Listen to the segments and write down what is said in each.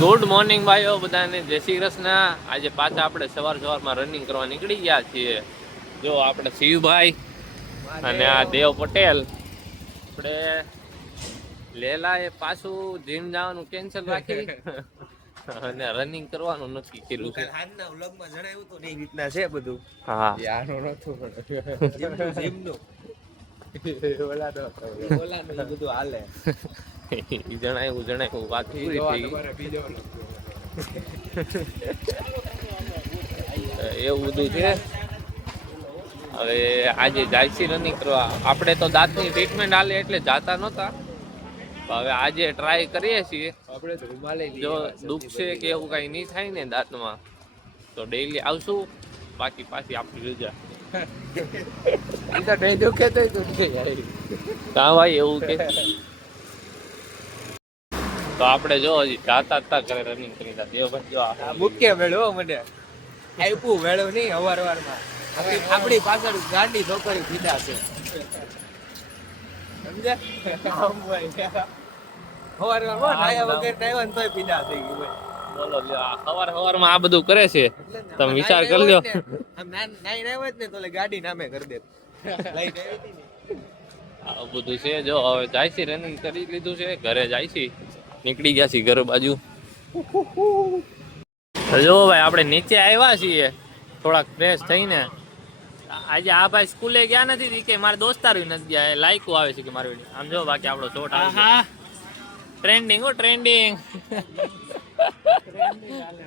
Good morning ભાઈઓ બધાને, જય શ્રી કૃષ્ણ। આજે પાછા આપણે સવારમાં રનિંગ કરવા નીકળી ગયા છીએ। જો આપણે શિવભાઈ અને આ દેવ પટેલ, આપણે લેલાએ પાછું જીમ જવાનું કેન્સલ રાખી અને રનિંગ કરવાનું નક્કી કર્યું છે। આજના વ્લોગમાં જણાવ્યું તો એ રીતના છે બધું। હા યાર નહોતું જીમનું ઓલાનું એ બધું હાલે। જણાવ્યું વાત પૂરી થઈ એવું બધું છે। હવે આજે જાય છે રનિંગ કરવા। આપણે તો દાંતની ટ્રીટમેન્ટ હાલે એટલે જાતા નહોતા, હવે આજે ટ્રાય કરીએ છીએ। આપણે તો રૂમાલે જો દુખશે કે એવું કઈ નહીં થાય ને દાંતમાં તો ડેઈલી આવશું, બાકી પાછી આપણી રજા। તો નહીં દુખે તો દુખે કાં ભાઈ એવું કે તો આપણે જો હજી જાતા હતા ઘરે રનિંગ કરી દેવભાઈ જો મુખ્ય મેળવો મને આપ્યું મેળવ નહીં અવારવારમાં આપણી પાછળ ગાંડી છોકરી પીધા છે સમજે અવારવારમાં નાયા વગર નાયા ને તોય પીધા થઈ ગઈ બોલો સવારમાં આ બધું કરે છે, તમે વિચાર કરી લો। નાઈ ના હોય ને તો ગાડી નામે કરી દે આવું બધું છે। જો હવે જાય છે રનિંગ કરી લીધું છે, ઘરે જાય છે, નીકળી ગયા છીએ ઘર બાજુ। જો ભાઈ આપણે નીચે આવ્યા છીએ થોડાક ફ્રેશ થઈને। આજે આ ભાઈ સ્કૂલે ગયા નથી કે મારા દોસ્તારો નથી ગયા, લાઈકો આવે છે કે મારી વિડીયો આમ જો, બાકી આપણો શોટ આવે ટ્રેન્ડિંગ હો ટ્રેન્ડિંગ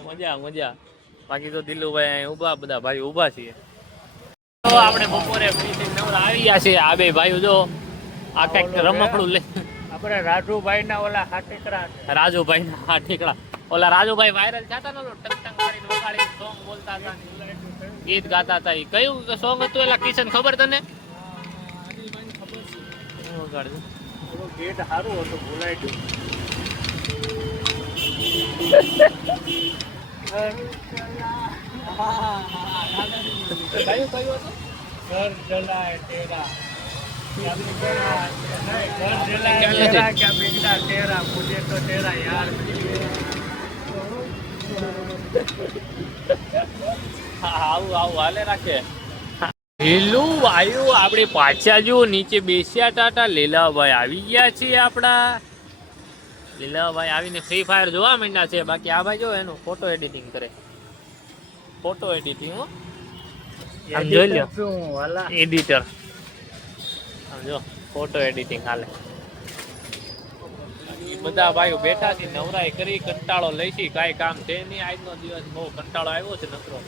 મજા મજા। બાકી તો દિલુભાઈ અહીં ઉભા, બધા ભાઈ ઉભા છીએ। તો આપણે બપોરે ફ્રી થઈને નવરા આવી ગયા છે। આ બે ભાઈઓ જો આ કઈક રમકડું લે, આપણે રાજુભાઈ ના ઓલા હાટીકડા, રાજુભાઈ ના હાટીકડા, ઓલા રાજુભાઈ વાયરલ થતા નતો, ટક ટક કરીને વગાડી સોંગ બોલતા હતા, ગીત ગાતા હતા। એ કયું સોંગ હતું એલા કિશન, ખબર તને? ગીત સારું હતું, ભૂલાઈ ગયું। કયું કયું હતું? ઘર જલાય તેરા घर जलाए तेरा क्या बिगड़ा तेरा, मुझे तो तेरा यार આવું આવું હાલે રાખે। હેલું વાયુ આપણે પાછા જો નીચે બેસ્યા ટાટા। લીલાભાઈ આવી ગયા છીએ આપણા। લીલાભાઈ આવીને ફ્રી ફાયર જોવા માંડ્યા છે। બાકી આ ભાઈ જો એનું ફોટો એડિટિંગ કરે, ફોટો એડિટિંગ હો, આમ જોઈ લો એડિટર, આમ જો ફોટો એડિટિંગ હાલે। બધા ભાઈઓ બેઠા છે, નવરાઈ કરી, કંટાળો લઈ છે, કાંઈ કામ છે નહીં। આજનો દિવસ બહુ કંટાળો આવ્યો છે નકરો,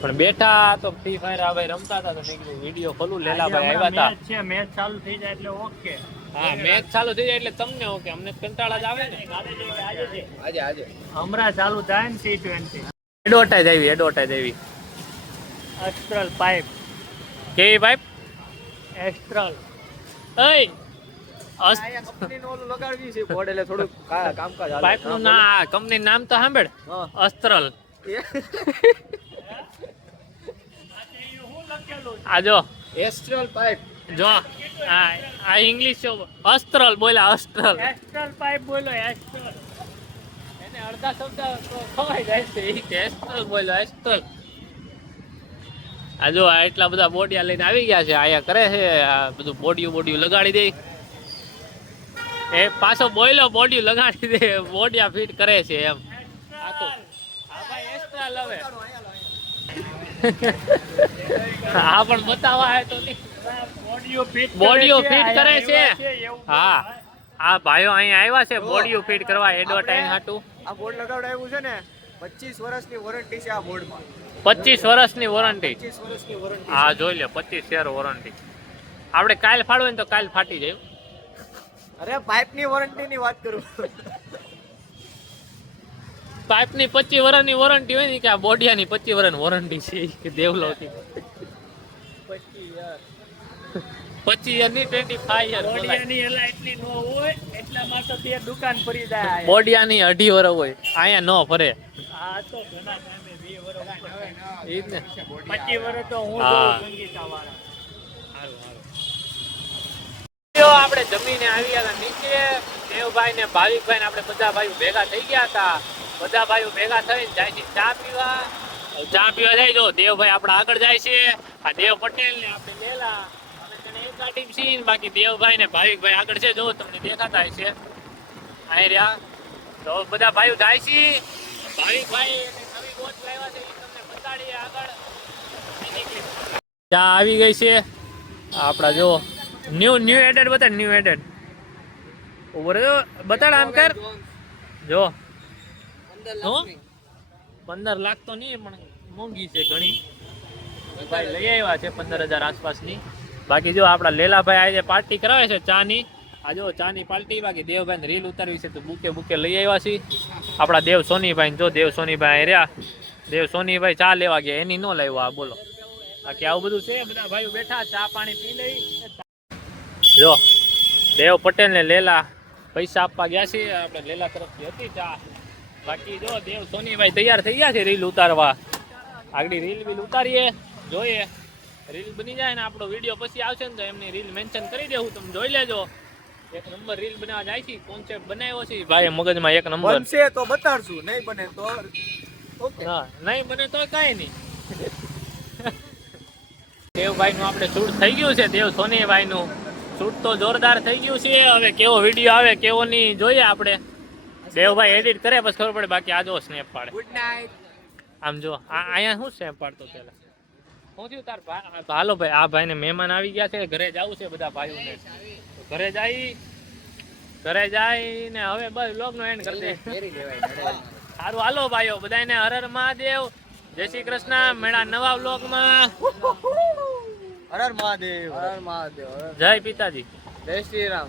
પણ બેઠા તો ફ્રી ફાયર આ ભાઈ રમતા હતા તો મેં કીધું વિડીયો ખોલું। લેલાભાઈ આવ્યા હતા, મેચ ચાલુ થઈ જાય એટલે ઓકે। હા મેચ ચાલુ થઈ જાય એટલે તમને ઓકે, અમને કંટાળા જ આવે ને। આજે આજે હમણાં ચાલુ થાય ને T20 એડવર્ટાઈઝ આવી એસ્ટ્રલ પાઇપ, કેવી પાઇપ? એસ્ટ્રલ કંપનીનું ઓલું લગાડવી છે બોર્ડ, એટલે થોડું કામકાજ હાલે। પાઇપ નું ના કંપની નામ તો સાંભળ, અસ્ત્રલ। આ જો એસ્ટ્રલ પાઇપ, જો આ ઇંગ્લિશ અસ્ત્રલ બોલ્યા, અસ્ત્રલ એસ્ટ્રલ પાઇપ બોલો એસ્ટ્રલ, એને અડધા શબ્દ ખવાઈ જાય છે કે એસ્ટ્રલ બોલ્યો, એસ્ટ્રલ। આ જો આ એટલા બધા બોડિયા લઈને આવી ગયા છે, આયા કરે છે આ બધું, બોડિયું લગાડી દે, એ પાછો બોયલો બોડિયું લગાડી દે, બોડિયા ફિટ કરે છે એમ। આ તો આ ભાઈ એસ્ટ્રલ હવે હા પણ બતાવવા હે તો નહીં, બોડીઓ ફિટ કરે છે। હા આ ભાઈઓ અહીંયા આવ્યા છે બોડીઓ ફિટ કરવા, એડવર્ટાઈઝ હાટું। આ બોર્ડ લગાવડાવ્યું છે ને, 25 વર્ષની વોરંટી છે આ બોર્ડમાં। 25 વર્ષની વોરંટી, 25 વર્ષની વોરંટી। હા જોઈ લે, 25 શેર વોરંટી। આપણે કાલ ફાડવું ને તો કાલ ફાટી જાય। અરે પાઇપની વોરંટીની વાત કરું, પાઇપની 25 વર્ષની વોરંટી હોય ને, કે આ બોડિયાની 25 વર્ષની વોરંટી છે કે દેવલોથી 25 યર ની 25 યર બોડિયાની એલા એટલી નો હોય, એટલા માટે તે દુકાન ફરી જાય। બોડિયાની 2.5 વર્ષ હોય, અહીંયા ન ફરે। આ તો ઘણા ટાઈમે 2 વર્ષ ઈ જ ને, 25 વર્ષ તો હું હા। સંગીતા વાળા આપણે જમીને આવી ગયા નીચે, દેવભાઈ ને ભાવિકભાઈ ને આપણે બધા ભાઈઓ ભેગા થઈ ગયા હતા। બધા ભાઈઓ ભેગા થઈને જાય છે ચા પીવા. ચા પીવા જાય જો દેવભાઈ આપણા આગળ જાય છે. આ દેવ પટેલ ને આપણે લેલા અમે તને એક ગાડીમાં છીએ ને બાકી દેવભાઈ ને ભાવિકભાઈ આગળ છે જો તમને દેખાતા હશે અહીં રહ્યા. તો બધા ભાઈઓ જાય છે. ભાવિકભાઈ નવી વોચ લાવ્યા છે એ તમને બતાડીએ આગળ. ચા આવી ગઈ છે આપણા જો ન્યુ એડેડ બતાડ ન્યુ એડેડ ઉપર બતાડ આમ કર જો 15 લાખ તો નહીં પણ મોંઘી છે ઘણી ભાઈ લઈ આવ્યા છે 15,000 આસપાસની. બાકી જો આપણા લેલાભાઈ આજે પાર્ટી કરાવે છે ચાની. આ જો ચાની પાર્ટી. બાકી દેવભાઈ રીલ ઉતારવી છે તો બુકે લઈ આવ્યા છે આપણા દેવ સોનીભાઈ. જો દેવ સોનીભાઈ રહ્યા. દેવ સોનીભાઈ ચા લેવા ગયા એની નો લાવ્યો આ બોલો. બાકી આવું બધું છે. બધા ભાઈઓ બેઠા ચા પાણી પી લઈ. જો દેવ પટેલ ને લેલા પૈસા આપવા ગયા છે આપણે લેલા તરફથી હતી ચા. બાકી જો દેવ સોનીભાઈ તૈયાર થઈ ગયા છે રીલ ઉતારવા. આગળ રીલ બીલ ઉતારીએ જોઈએ. રીલ બની જાય ને આપણો વિડીયો પછી આવશે ને તો એમની રીલ મેન્શન કરી દેવું તમે જોઈ લેજો. એક નંબર રીલ બનાવવા જાય છે. કોન્સેપ્ટ બનાવ્યો છે ભાઈ મગજમાં એક નંબર. બનશે તો બતાડશું, નહીં બને તો ઓકે. હા નહીં બને તો કઈ નહીં. દેવભાઈ નું આપણે શૂટ થઈ ગયું છે. દેવ સોનીભાઈ નું શૂટ તો જોરદાર થઈ ગયું છે. હવે કેવો વિડીયો આવે કેવો નહીં જોઈએ આપણે. દેવભાઈ એડિટ કરે પછી ખબર પડે. બાકી આ જો સ્નેપ પાડે. Good night. આમ જો અહીંયા શું સ્નેપ પાડતો પેલા શું થયું તાર હાલો ભાઈ આ ભાઈને મહેમાન આવી ગયા છે. ઘરે જવું છે બધા ભાઈઓને. ઘરે જઈને હવે બસ વ્લોગ નો એન્ડ કરી દે. સારું હાલો ભાઈઓ બધાને હર હર મહાદેવ. જય શ્રી કૃષ્ણ. મેળા નવા વ્લોગમાં. હર હર મહાદેવ. હર હર મહાદેવ. જય પિતાજી. જય શ્રી રામ.